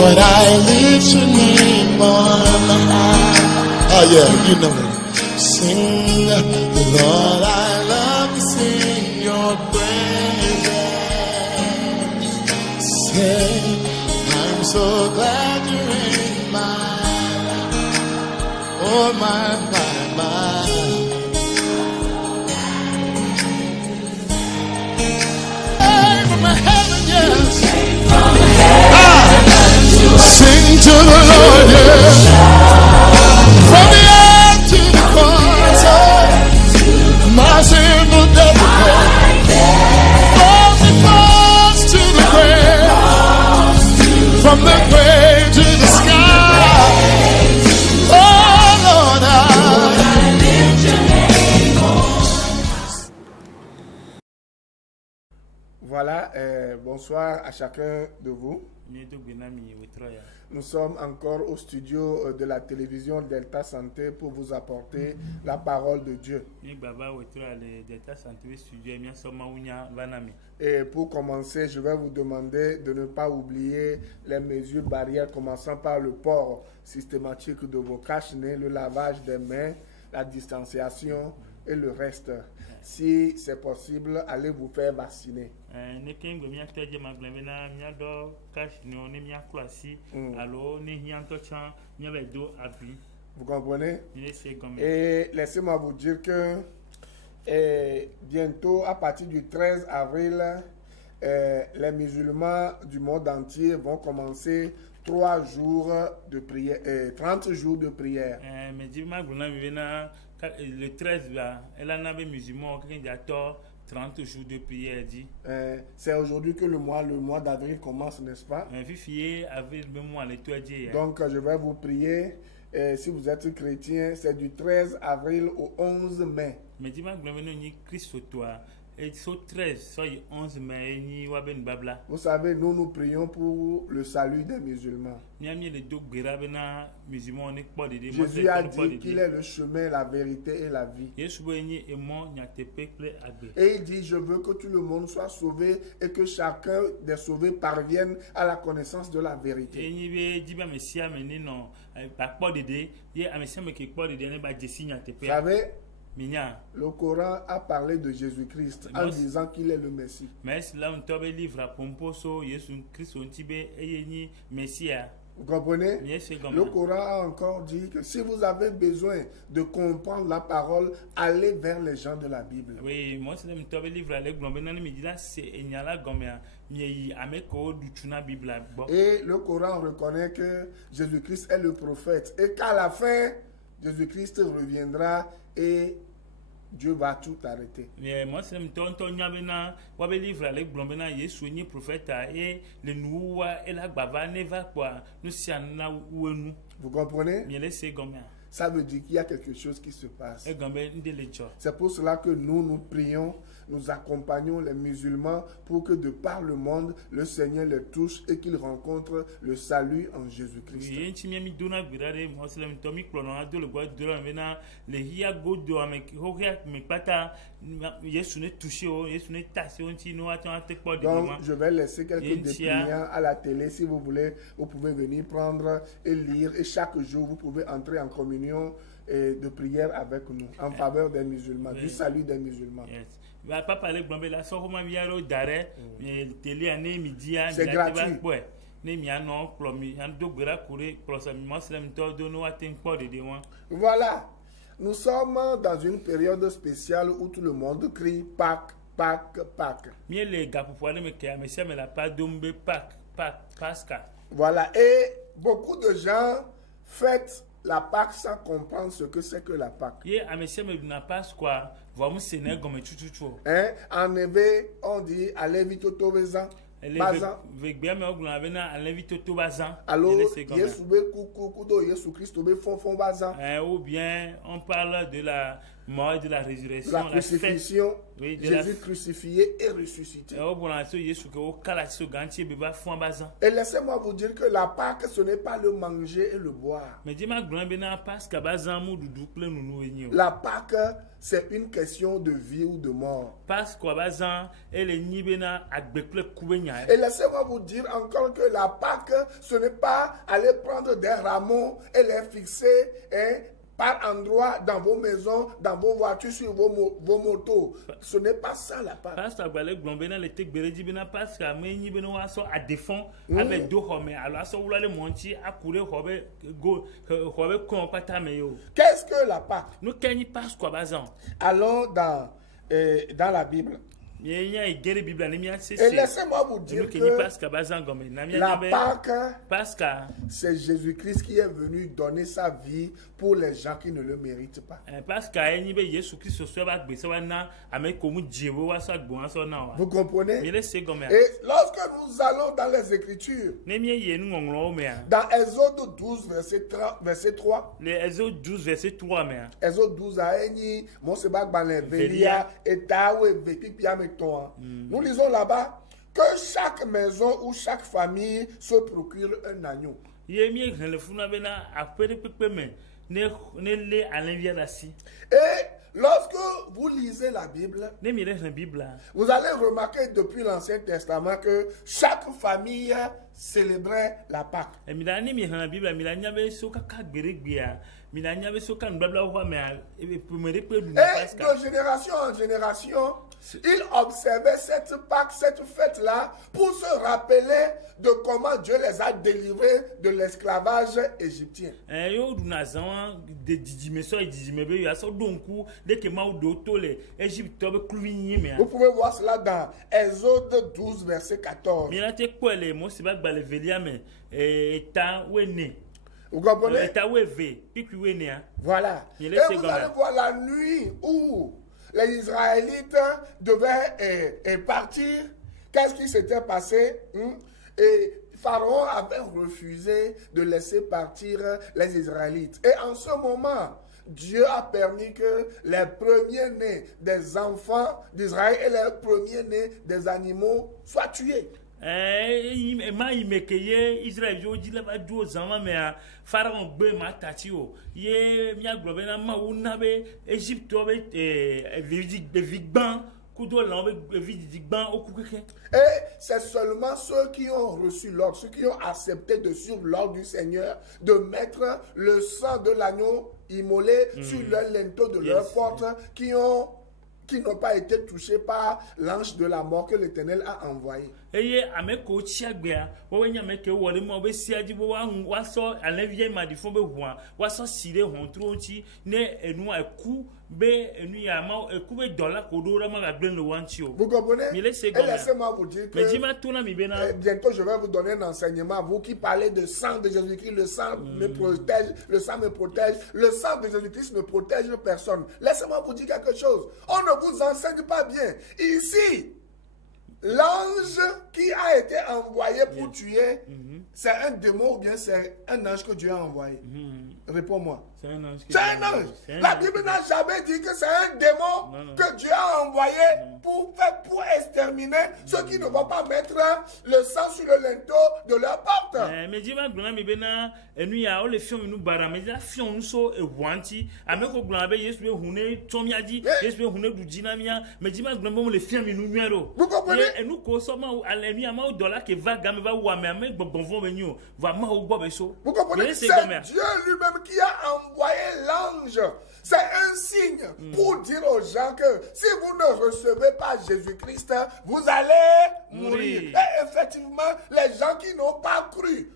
Lord, I lift your name on high. Oh yeah, you know it. Sing, Lord, I love to sing your praises. Say, I'm so glad you're in my life. Oh my. Hey, from heaven, yes. Sing to the Lord, yes. From the earth to the cross, my sinful death, from the cross to the grave, from the grave to the sky. Oh Lord, Voilà, bonsoir à chacun de vous. Nous sommes encore au studio de la télévision Delta Santé pour vous apporter la parole de Dieu. Et pour commencer, je vais vous demander de ne pas oublier les mesures barrières, commençant par le port systématique de vos cache-nez, le lavage des mains, la distanciation et le reste. Si c'est possible, allez vous faire vacciner. Vous comprenez? Et laissez-moi vous dire que bientôt, à partir du 13 avril, les musulmans du monde entier vont commencer 3 jours de prière, 30 jours de prière. Le 13 là, elle en avait musulman qui a 30 jours de prière dit. C'est aujourd'hui que le mois d'avril commence, n'est-ce pas? Donc je vais vous prier. Si vous êtes chrétien, c'est du 13 avril au 11 mai. Mais dis-moi que Christ toi. Vous savez, nous prions pour le salut des musulmans. Jésus a dit qu'il est le chemin, la vérité et la vie. Et il dit, je veux que tout le monde soit sauvé et que chacun des sauvés parvienne à la connaissance de la vérité. Vous savez, le Coran a parlé de Jésus-Christ en disant qu'il est le Messie. Vous comprenez? Le Coran a encore dit que si vous avez besoin de comprendre la parole, allez vers les gens de la Bible. Oui, moi c'est le livre et le Coran reconnaît que Jésus-Christ est le prophète et qu'à la fin, Jésus-Christ reviendra et Dieu va tout arrêter. Moi, c'est le prophète et le et la vous comprenez? Ça veut dire qu'il y a quelque chose qui se passe. C'est pour cela que nous prions, nous accompagnons les musulmans pour que de par le monde, le Seigneur les touche et qu'ils rencontrent le salut en Jésus-Christ. Donc, je vais laisser quelques dépliants à la télé. Si vous voulez, vous pouvez venir prendre et lire. Et chaque jour, vous pouvez entrer en communion et de prière avec nous en faveur des musulmans, du salut des musulmans. C'est gratuit. Voilà, nous sommes dans une période spéciale où tout le monde crie Pâques, Pâques, Pâques. Voilà, et beaucoup de gens fêtent la Pâque sans comprendre ce que c'est que la Pâque. En éveil, on dit allez vite au Toveza. Alors, ou bien on parle de la mort et de la résurrection, la la crucifixion, oui, de Jésus crucifié et ressuscité. Et laissez-moi vous dire que la Pâque, ce n'est pas le manger et le boire. La Pâque, c'est une question de vie ou de mort. Et laissez-moi vous dire encore que la Pâque, ce n'est pas aller prendre des rameaux et les fixer par endroit dans vos maisons, dans vos voitures, sur vos motos. Ce n'est pas ça la Pâque. Qu'est-ce que la Pâque? Allons dans la Bible. Et laissez-moi vous dire que la Pâque, c'est Jésus-Christ qui est venu donner sa vie pour les gens qui ne le méritent pas. Vous comprenez? Et lorsque nous allons dans les Écritures, dans Exode 12, verset 3, Exode 12, verset 3, Exode 12, nous lisons là-bas que chaque maison ou chaque famille se procure un agneau. Et lorsque vous lisez la Bible, vous allez remarquer depuis l'Ancien Testament que chaque famille célébrait la Pâque. Et de génération en génération, ils observaient cette Pâque, cette fête-là, pour se rappeler de comment Dieu les a délivrés de l'esclavage égyptien. Vous pouvez voir cela dans Exode 12, verset 14. Vous comprenez? Voilà. Et vous allez voir la nuit où les Israélites devaient partir. Qu'est-ce qui s'était passé? Et Pharaon avait refusé de laisser partir les Israélites. Et en ce moment, Dieu a permis que les premiers-nés des enfants d'Israël et les premiers-nés des animaux soient tués. Et c'est seulement ceux qui ont reçu l'ordre, ceux qui ont accepté de suivre l'ordre du Seigneur, de mettre le sang de l'agneau immolé sur le linteau de leur porte, qui n'ont pas été touchés par l'ange de la mort que l'Éternel a envoyé. Vous comprenez? Et laissez-moi vous dire que bientôt je vais vous donner un enseignement, vous qui parlez de sang de Jésus-Christ. Le sang me protège, le sang me protège. Le sang de Jésus-Christ ne protège personne. Laissez-moi vous dire quelque chose. On ne vous enseigne pas bien. Ici, l'ange qui a été envoyé pour tuer, c'est un démon ou bien c'est un ange que Dieu a envoyé? Réponds-moi. C'est un ange. C'est un ange. La Bible n'a jamais dit que c'est un démon que Dieu a envoyé pour exterminer ceux qui ne vont pas mettre le sang sur le linteau de leur porte. Mais dis-moi, et nous, il y a les films nous barrent, mais la fion nous so et wanti, avec au glambe, yes, we hune, Tomia dit, yes, we hune du dynamia, mais dis-moi, glambe, les films nous numéro. Vous comprenez? Et nous, consomment à l'ennemi, à ma dollar qui va gamme, va ou à mais bon, bon, venu, va ma ou bob et so. Vous comprenez? C'est Dieu lui-même qui a envoyé l'ange. C'est un signe pour dire aux gens que si vous ne recevez pas Jésus-Christ, vous allez mourir. Et effectivement, les gens qui n'ont pas cru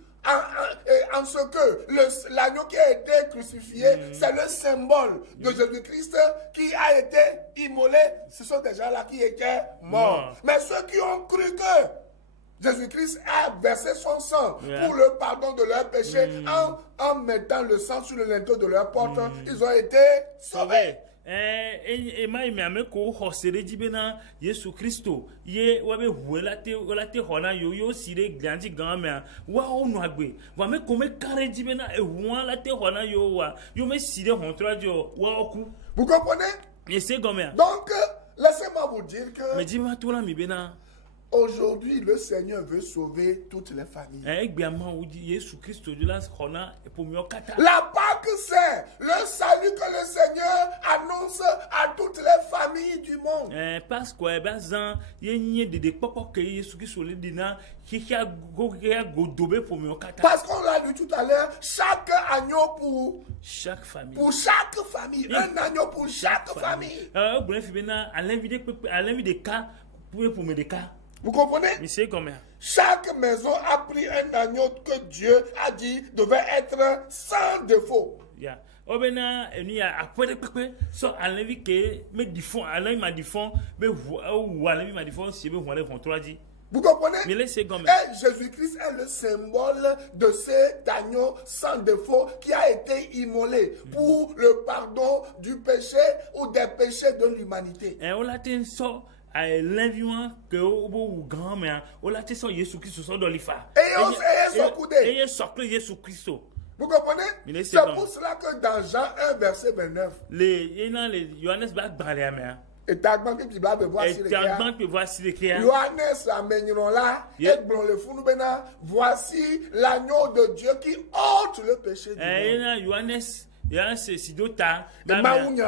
en ce que l'agneau qui a été crucifié, c'est le symbole de Jésus-Christ qui a été immolé, ce sont des gens-là qui étaient morts. Mais ceux qui ont cru que Jésus-Christ a versé son sang pour le pardon de leurs péchés en mettant le sang sur le linteau de leur porte, ils ont été sauvés. Et moi il m'a ko hosere dibena Yesu Christo ye wabe huelate hona yo sire glanti game wa onu agbe wa me kome kare dibena e huan late hona yo wa yo me sire hontra jo wa oku. Vous comprenez? Mais c'est comme ça. Donc, laissez-moi vous dire que Mais dis-moi tout là, mi bena. aujourd'hui, le Seigneur veut sauver toutes les familles. Eh, bien, où dit Jésus Christ de là, qu'on a pour mieux kata. La Pâque, c'est le salut que le Seigneur annonce à toutes les familles du monde. Eh, parce que ben zan, y de papa que Jésus Christ le dina, qui a godobé pour mieux kata. Parce qu'on l'a dit tout à l'heure, chaque agneau Chaque famille. pour chaque famille. Un agneau pour chaque famille. Bref, bena, à l'invité des cas, pour me des cas. Vous comprenez? Mais c'est comme ça. Chaque maison a pris un agneau que Dieu a dit devait être sans défaut. Yeah. Obena, il y a après de peu, so à l'invité que me diffond, à l'invité m'a diffond, mais ou à l'invité m'a diffond, si vous voulez contrôler dit. Vous comprenez? Mais laissez comme ça. Et Jésus-Christ est le symbole de cet agneau sans défaut qui a été immolé pour le pardon du péché ou des péchés de l'humanité. Et on l'a dit so. L'invité que au grand mais on l'a dit so Jésus Christ sont dans l'IFA. Et son coudé. Et socle Jésus Christ. Vous comprenez? Mais C'est pour cela que dans Jean 1 verset 29. Les Johannes va parler mais. Et tagman que Bible veut voir Et si les tellement que voici les clients. Johannes amèneront là et blon le fou nous bena. Voici l'agneau de Dieu qui ôte le péché du monde. Et Johannes c'est d'autres. Johannes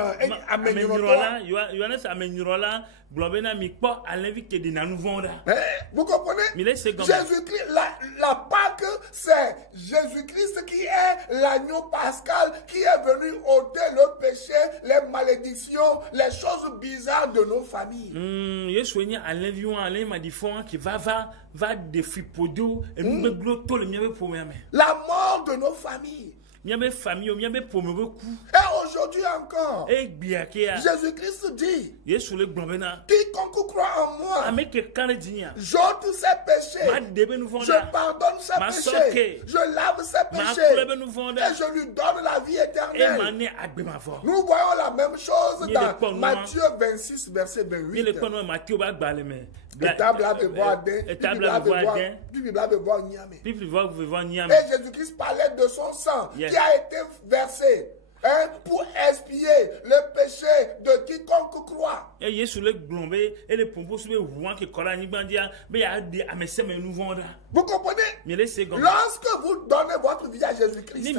amènera globena mi pas à l'invité de nous vendre. Vous comprenez? Jésus-Christ, la Pâque, c'est Jésus-Christ qui est l'agneau pascal qui est venu ôter le péché, les malédictions, les choses bizarres de nos familles. Je soigne à l'invité m'a dit qui va défier podo et nous me gloto le mien pour moi. La mort de nos familles. Famille, et aujourd'hui encore, Jésus-Christ dit, quiconque croit en moi, j'ôte ses péchés, je pardonne ses péchés, je lave ses péchés, et je lui donne la vie éternelle. Nous voyons la même chose dans Matthieu 26, verset 28. Et Jésus-Christ parlait de son sang qui a été versé pour expier le péché de quiconque croit. Vous comprenez? Lorsque vous donnez votre vie à Jésus-Christ,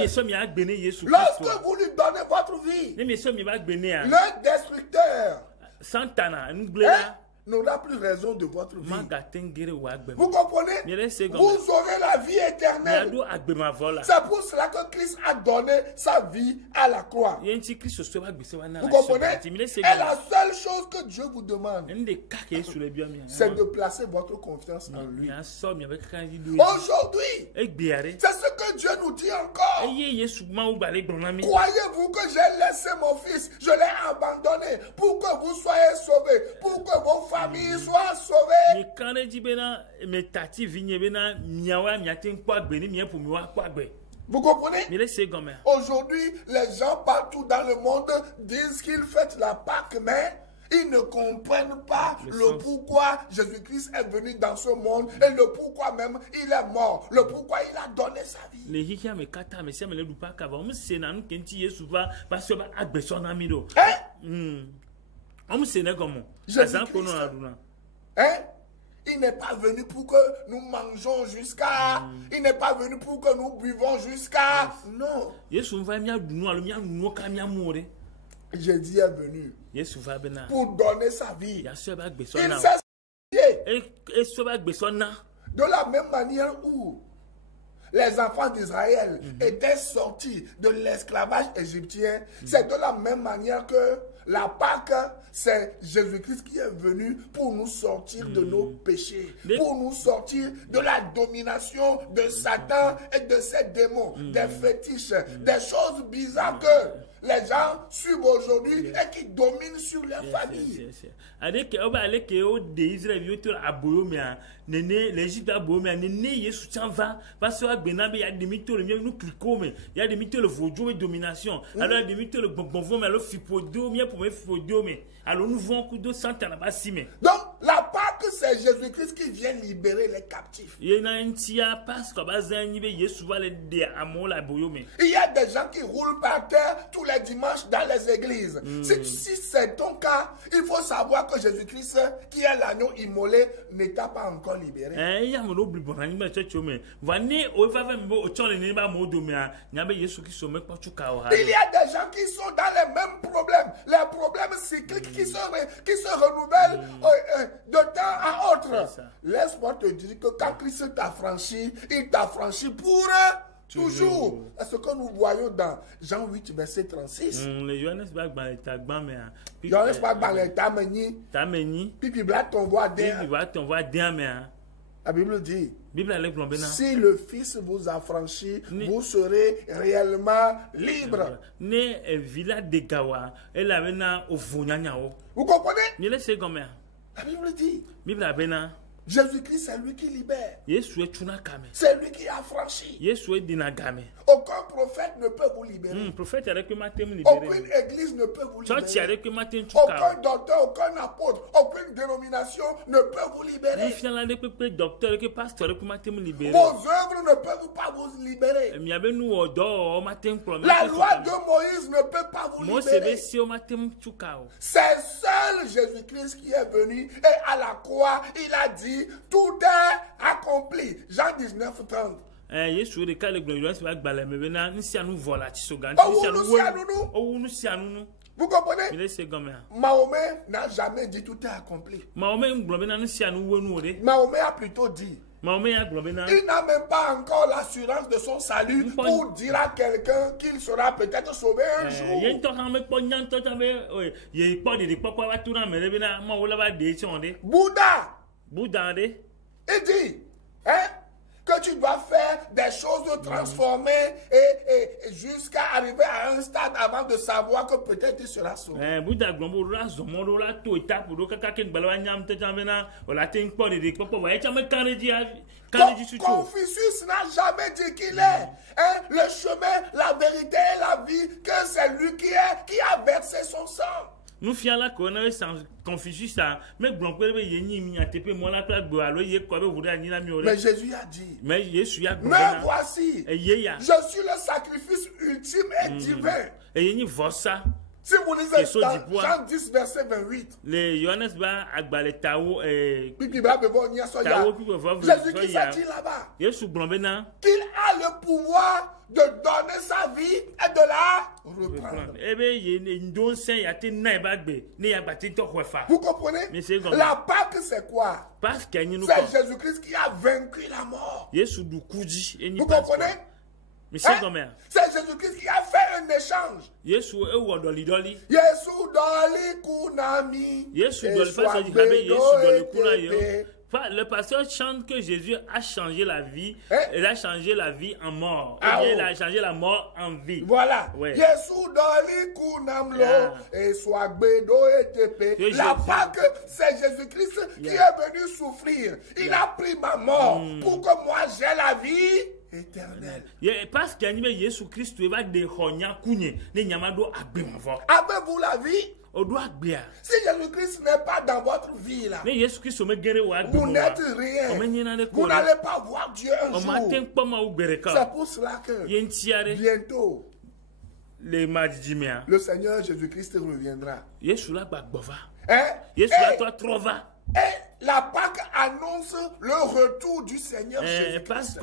lorsque vous lui donnez votre vie, le destructeur n'aura plus raison de votre vie. Vous comprenez? Vous aurez la vie éternelle. C'est pour cela que Christ a donné sa vie à la croix. Vous comprenez? Et la seule chose que Dieu vous demande, c'est de placer votre confiance en lui. Aujourd'hui, c'est ce que Dieu nous dit encore. Croyez-vous que j'ai laissé mon fils, je l'ai abandonné pour que vous soyez sauvés, pour que vos famille soit sauvée. Vous comprenez? Aujourd'hui, les gens partout dans le monde disent qu'ils fêtent la Pâque, mais ils ne comprennent pas le pourquoi Jésus-Christ est venu dans ce monde et le pourquoi même il est mort, le pourquoi il a donné sa vie. Il n'est pas venu pour que nous mangeons jusqu'à... Il n'est pas venu pour que nous buvons jusqu'à... Non. Jésus est venu pour donner sa vie. Il s'est sacrifié. De la même manière où les enfants d'Israël étaient sortis de l'esclavage égyptien, c'est de la même manière que la Pâque, c'est Jésus-Christ qui est venu pour nous sortir de nos péchés, pour nous sortir de la domination de Satan et de ses démons, des fétiches, des choses bizarres que les gens suivent aujourd'hui et qui dominent sur les familles. L'Égypte a beau, mais Jésus s'en va parce qu'il y a des mythes, il y a des mythes, le vaudou et domination. Alors, il y a des mythes, le bonbon, mais le fipodo, mais pour me fipodo, mais alors nous voyons coup de sang à la bas. Donc, la Pâque, c'est Jésus-Christ qui vient libérer les captifs. Il y a des gens qui roulent par terre tous les dimanches dans les églises. Si c'est ton cas, il faut savoir que Jésus-Christ, qui est l'agneau immolé, n'est pas encore libéré. Il y a des gens qui sont dans les mêmes problèmes, les problèmes cycliques qui se renouvellent de temps à autre. Laisse-moi te dire que quand Christ t'a franchi, il t'a franchi pour toujours. C'est ce que nous voyons dans Jean 8, verset 36. Johannes pas la Bible dit, si le Fils vous a franchi, vous serez réellement libre. Vous comprenez? La Bible dit, Jésus-Christ, c'est lui qui libère. C'est lui qui a franchi. Aucun prophète ne peut vous libérer. Aucune église ne peut vous libérer. Aucun docteur, aucun apôtre, aucune dénomination ne peut vous libérer. Vos œuvres ne peuvent pas vous libérer. La loi de Moïse ne peut pas vous libérer. C'est seul Jésus-Christ qui est venu et à la croix, il a dit, tout est accompli. Jean 19, 30. Vous comprenez? Mahomet n'a jamais dit tout est accompli. Mahomet a plutôt dit, il n'a même pas encore l'assurance de son salut pour dire à quelqu'un qu'il sera peut-être sauvé un jour. Bouddha, il dit que tu dois faire des choses transformées et jusqu'à arriver à un stade avant de savoir que peut-être tu seras sauvé. Confucius n'a jamais dit qu'il est le chemin, la vérité et la vie, que c'est lui qui a versé son sang. Nous fions la Confucius mais Jésus a dit, mais voici, je suis le sacrifice ultime et divin. Si vous lisez Jean 10, verset 28, Jésus-Christ a dit là-bas qu'il a le pouvoir de donner sa vie et de la reprendre. Vous comprenez? La Pâque, c'est quoi? C'est Jésus-Christ qui a vaincu la mort. Vous comprenez? C'est Jésus-Christ qui a fait un échange. Yesu doli kunami. Le pasteur chante que Jésus a changé la vie. Il a changé la vie en mort. Il a changé la mort en vie. Voilà. Yesu doli kunamlo et soit bedo etepe. La Pâque, c'est Jésus-Christ qui est venu souffrir. Il a pris ma mort pour que moi j'ai la vie éternel. Parce qu'il y a Jésus Christ qui va de Honya Kunye, ne Nyamado Agbemavo. Avez-vous la vie? Si Jésus-Christ n'est pas dans votre vie là, vous n'êtes rien. Vous n'allez pas voir Dieu un jour. C'est pour cela que bientôt le Seigneur Jésus-Christ reviendra. Et la Pâque annonce le retour du Seigneur Jésus-Christ.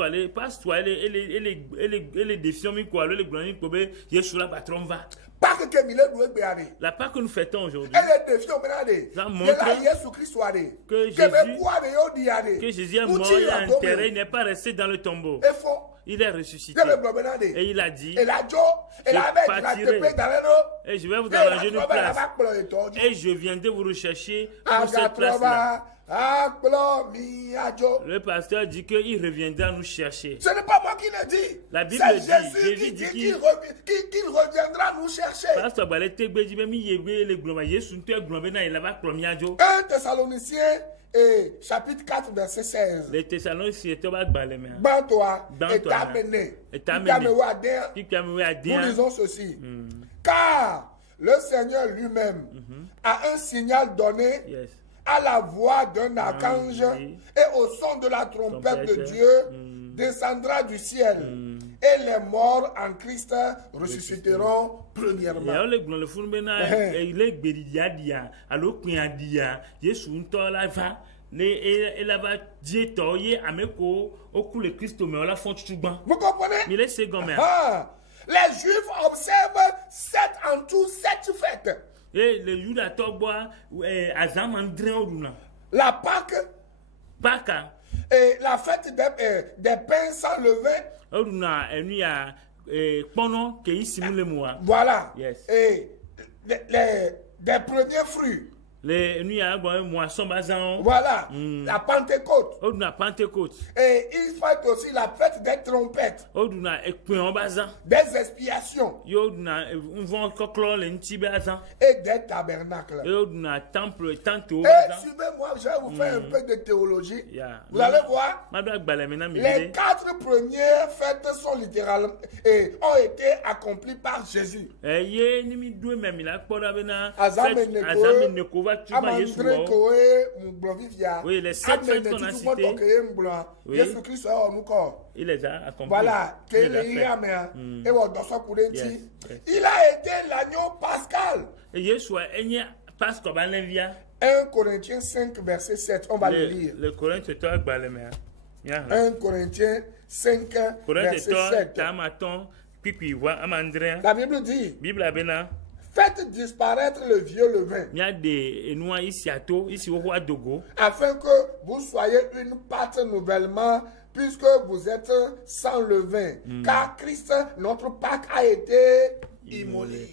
La Pâque que nous fêtons aujourd'hui, ça montre que Jésus est mort et enterré, il n'est pas resté dans le tombeau. Il est ressuscité. Et il a dit, je partirai et je vais vous arranger une place. Et je viendrai vous rechercher pour cette place-là. Le pasteur dit qu'il reviendra nous chercher. Ce n'est pas moi qui le dis. La Bible dit, Jésus qui dit qu'il reviendra nous chercher. 1 Thessaloniciens chapitre 4 verset 16. Les Thessaloniciens Ban-toi et t'amener. Nous disons ceci. Car le Seigneur lui-même a un signal donné à la voix d'un archange et au son de la trompette de Dieu, descendra du ciel. Et les morts en Christ ressusciteront premièrement. Vous comprenez? Les Juifs observent 7 en tout, 7 fêtes. La Pâque et la fête des pains sans levain. Voilà. Yes. Et des premiers fruits. Voilà, la Pentecôte. Et il fait aussi la fête des trompettes, des expiations et des tabernacles. Et suivez-moi, je vais vous faire un peu de théologie. Vous allez voir, les 4 premières fêtes sont littéralement et ont été accomplies par Jésus. Oui, les 7 fêtes qu'on a citées, il les a accomplies. Voilà, il a été l'agneau pascal. 1 Corinthiens 5, verset 7, on va le lire. 1 Corinthiens 5, verset 7. La Bible dit, faites disparaître le vieux levain, afin que vous soyez une pâte nouvellement, puisque vous êtes sans levain, car Christ, notre Pâque, a été immolé.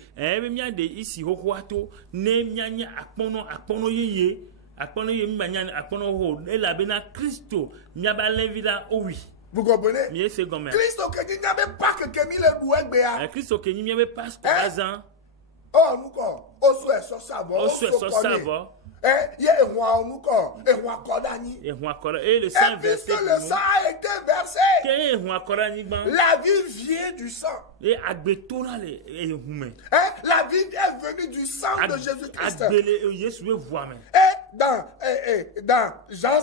Vous comprenez? Christ qui n'y avait pas que mis le bouet. Christ qui n'y avait pas ce oh, nous quoi? Osu eso savo. Et le sang versé. Le sang a été versé. La vie vient du sang. La vie est venue du sang de Jésus-Christ. Et dans Jean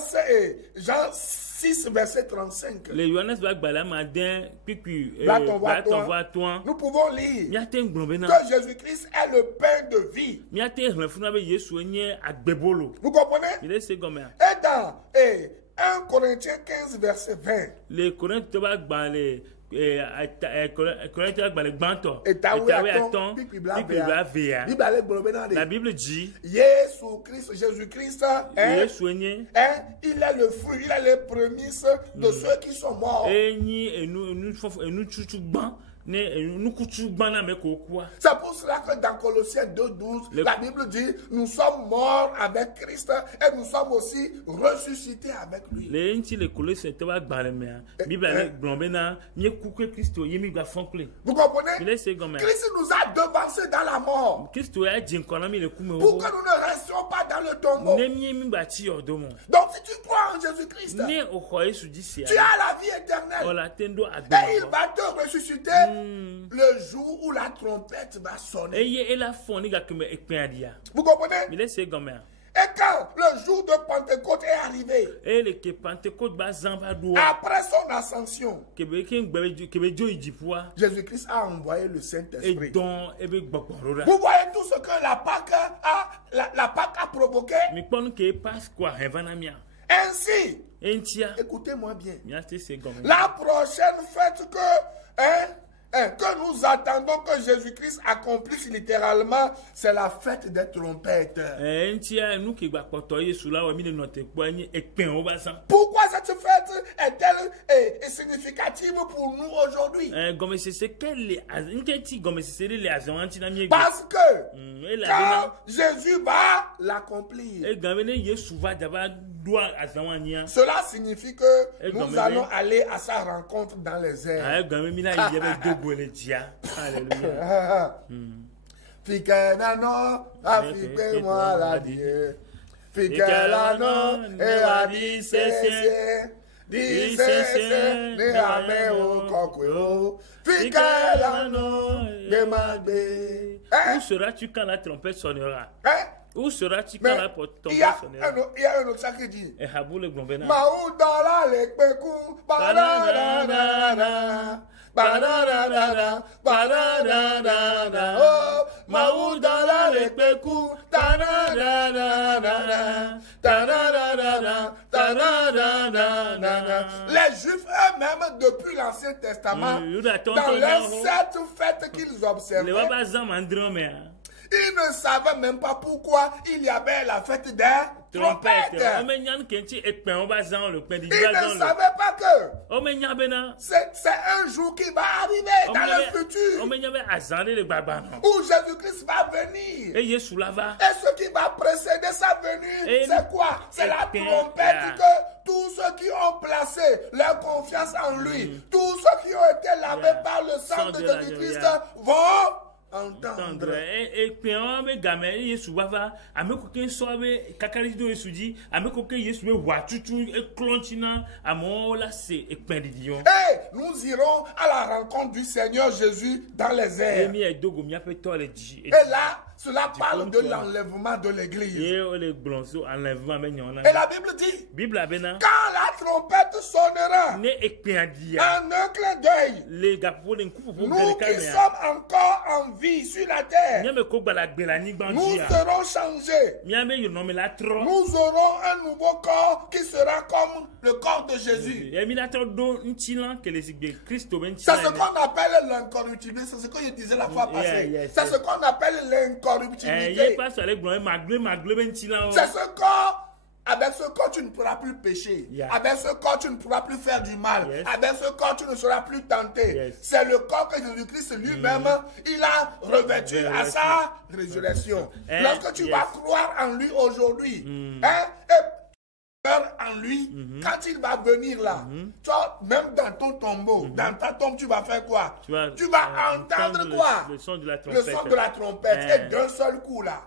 6, verset 35. Nous pouvons lire que Jésus-Christ est le pain de vie. Vous comprenez? Et dans 1 Corinthiens 15, verset 20. La Bible dit Jésus-Christ il est le fruit, il est les prémices de ceux qui sont morts. C'est pour cela que dans Colossiens 2:12, la Bible dit nous sommes morts avec Christ et nous sommes aussi ressuscités avec lui. Vous comprenez? Christ nous a devancés dans la mort pour que nous ne restions pas dans le tombeau. Donc si tu crois en Jésus-Christ, tu as la vie éternelle et il va te ressusciter le jour où la trompette va sonner. Vous comprenez? Et quand le jour de Pentecôte est arrivé, après son ascension, Jésus-Christ a envoyé le Saint-Esprit. Vous voyez tout ce que la Pâque a provoqué. Ainsi, écoutez-moi bien, la prochaine fête que nous attendons que Jésus-Christ accomplisse littéralement, c'est la fête des trompettes. Pourquoi cette fête est-elle significative pour nous aujourd'hui? Parce que quand Jésus va l'accomplir, cela signifie que nous allons aller à sa rencontre dans les airs. Alléluia. Où seras-tu quand la trompette sonnera? Où seras-tu quand la porte tombera sonnera? Il y a un autre ça qui dit. Et Habou le Glombena. Maoudola le pekou, banana. Banana, banana, oh, Maoudola le pekou, tanana, les Juifs eux-mêmes, depuis l'Ancien Testament, dans leurs 7 fêtes qu'ils observaient, ils ne savaient même pas pourquoi il y avait la fête des trompettes. Ils ne savaient pas que c'est un jour qui va arriver dans le futur où Jésus-Christ va venir. Et ce qui va précéder sa venue, c'est quoi? C'est la trompette que tous ceux qui ont placé leur confiance en lui, tous ceux qui ont été lavés par le sang de Jésus-Christ vont entendre. Et puis on me gamin Yesu bava ame koken so be kakari do Yesu di ame koken Yesu be watutu e klonchina amo la c'est e pen di dion. Nous irons à la rencontre du Seigneur Jésus dans les airs. Et là cela parle de l'enlèvement de l'église. Et la Bible dit, quand la trompette sonnera, en un clin d'œil, nous qui sommes encore en vie sur la terre, nous serons changés. Nous aurons un nouveau corps qui sera comme le corps de Jésus. C'est ce qu'on appelle l'incorruptibilité. C'est ce que je disais la fois passée. C'est ce qu'on appelle l'incorruptibilité. C'est ce corps. Avec ce corps, tu ne pourras plus pécher. Avec ce corps, tu ne pourras plus faire du mal. Avec ce corps, tu ne seras plus tenté. C'est le corps que Jésus-Christ lui-même, il a revêtu à sa résurrection. Lorsque tu vas croire en lui aujourd'hui, en lui, quand il va venir là, toi, même dans ton tombeau, dans ta tombe, tu vas faire quoi? Tu vas entendre quoi? Le son de la trompette. Et d'un seul coup là,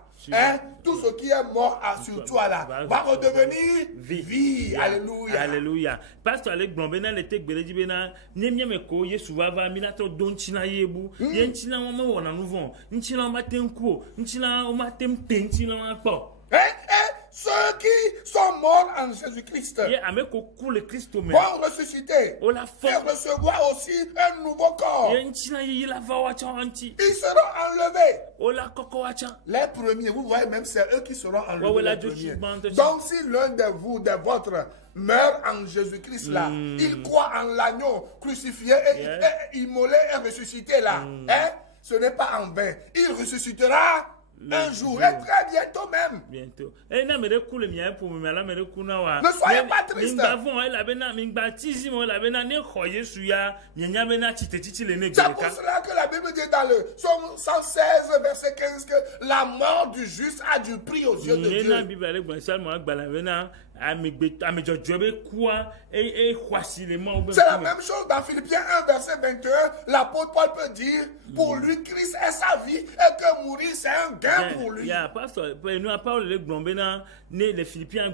tout ce qui est mort sur toi là va redevenir vie. Alléluia. Alléluia. Pasteur Alec Blombena n'était gbeleji bena nemia meko Yesu va minato don china yebu yen china mama wona nouveau nchina matenko nchina o matem tenchina mapo. Ceux qui sont morts en Jésus-Christ vont ressusciter et recevoir aussi un nouveau corps. Ils seront enlevés. Les premiers, vous voyez, même c'est eux qui seront enlevés les premiers. Donc si l'un de vous, de votre, meurt en Jésus-Christ là, il croit en l'agneau crucifié et immolé et ressuscité là, ce n'est pas en vain. Il ressuscitera un jour, et très bientôt même. Bientôt. Et ne soyez pas triste. C'est pour cela que la Bible dit dans le Psaume 116, verset 15, que la mort du juste a du prix aux yeux de Dieu. C'est la même chose dans Philippiens 1, verset 21. L'apôtre Paul peut dire, pour lui, Christ est sa vie et que mourir, c'est un gain pour lui. Les Philippiens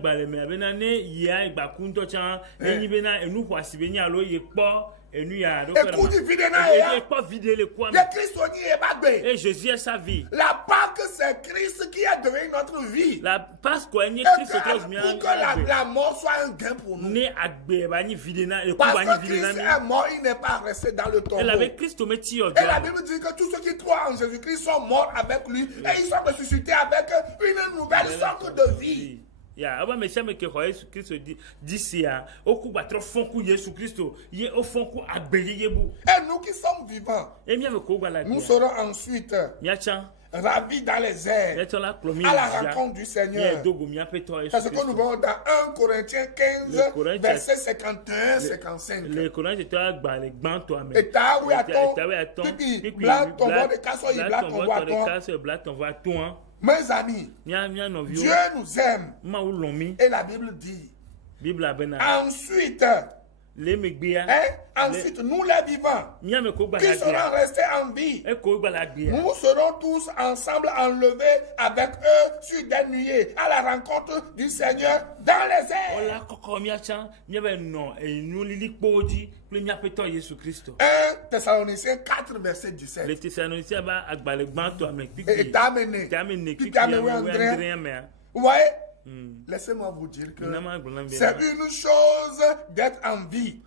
et Jésus est sa vie. La Pâque, c'est Christ qui a donné notre vie. La Pâque, pour que la mort soit un gain pour nous. Parce que Christ est mort, il n'est pas resté dans le tombeau. Et la Bible dit que tous ceux qui croient en Jésus-Christ sont morts avec lui et ils sont ressuscités avec une nouvelle sorte de vie. Et nous qui sommes vivants, nous serons ensuite ravis dans les airs à la rencontre du Seigneur. C'est ce que nous voyons dans 1 Corinthiens 15, verset 51-55. Et ta oui à ton, mes amis, Dieu nous aime. Et la Bible dit, ensuite, Ensuite, nous les vivants, qui serons restés en vie, nous serons tous ensemble enlevés avec eux sur des nuées à la rencontre du Seigneur dans les airs. 1 Thessaloniciens 4, verset 17. Et vous voyez, laissez-moi vous dire que c'est une chose d'être en vie.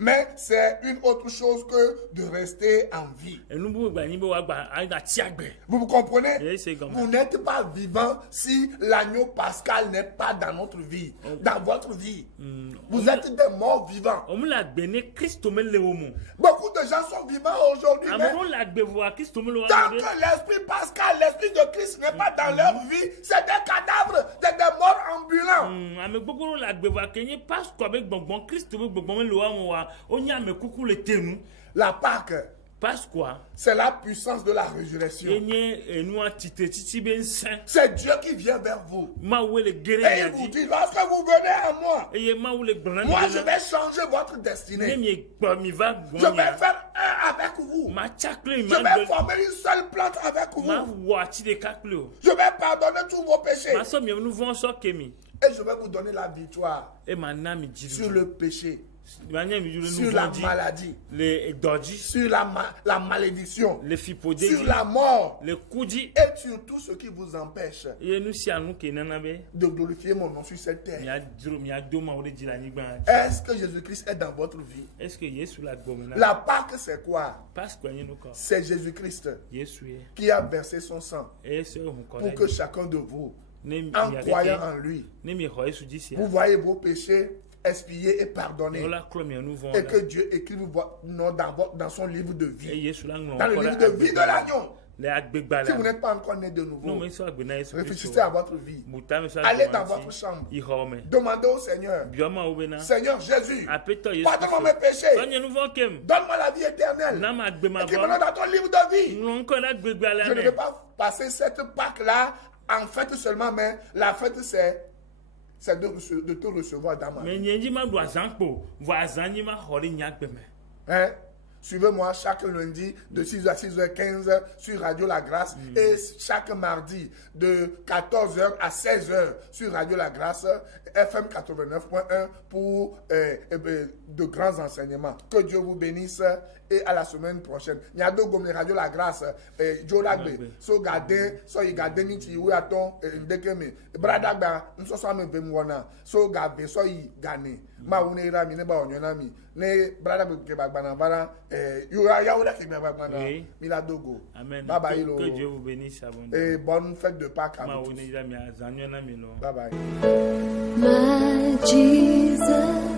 Mais c'est une autre chose que de rester en vie. Vous vous comprenez? Vous n'êtes pas vivant si l'agneau pascal n'est pas dans notre vie, dans votre vie. Vous êtes des morts vivants. Beaucoup de gens sont vivants aujourd'hui. Mais tant que l'esprit pascal, l'esprit de Christ n'est pas dans leur vie, c'est des cadavres, c'est des morts ambulants. La Pâque, c'est la puissance de la résurrection. C'est Dieu qui vient vers vous. Et il vous dit, lorsque vous venez à moi, moi je vais changer votre destinée. Je vais faire un avec vous. Je vais former une seule plante avec vous. Je vais pardonner tous vos péchés. Et je vais vous donner la victoire sur le péché, sur la maladie, sur la malédiction, sur la mort et sur tout ce qui vous empêche de glorifier mon nom sur cette terre. Est-ce que Jésus-Christ est dans votre vie? La Pâque, c'est quoi? C'est Jésus-Christ qui a versé son sang pour que chacun de vous, en croyant en lui, vous voyez vos péchés expiés et pardonnés, et que Dieu écrive votre nom dans son livre de vie, dans le livre de vie de l'agneau. Si vous n'êtes pas encore né de nouveau, réfléchissez à votre vie. Allez dans votre chambre. Demandez au Seigneur, Seigneur Jésus, pardonne-moi mes péchés. Donne-moi la vie éternelle. Écris-moi dans ton livre de vie. Je ne vais pas passer cette Pâque-là en fête seulement, mais la fête c'est de te recevoir dans ma vie. Hein? Suivez-moi chaque lundi de 6h à 6h15 sur Radio La Grâce et chaque mardi de 14h à 16h sur Radio La Grâce, FM 89.1 pour de grands enseignements. Que Dieu vous bénisse et à la semaine prochaine. Nyado Gomle Radio La Grâce, Jolagbe, so gade, so igade ni ti we aton ndekeme. Bradagba, nso so ame bemwana, so gabe, so igane. Ma une ira mi ne ba onyona mi. Ne bradagbe ke bagbana bara, ya ura ke bagbana. Miladogo. Amen. Bye bye. Que Dieu vous bénisse abondamment. Et bonne fête de Pâques à vous. Ma une ira mi azanyona mi no. Bye bye. My Jesus.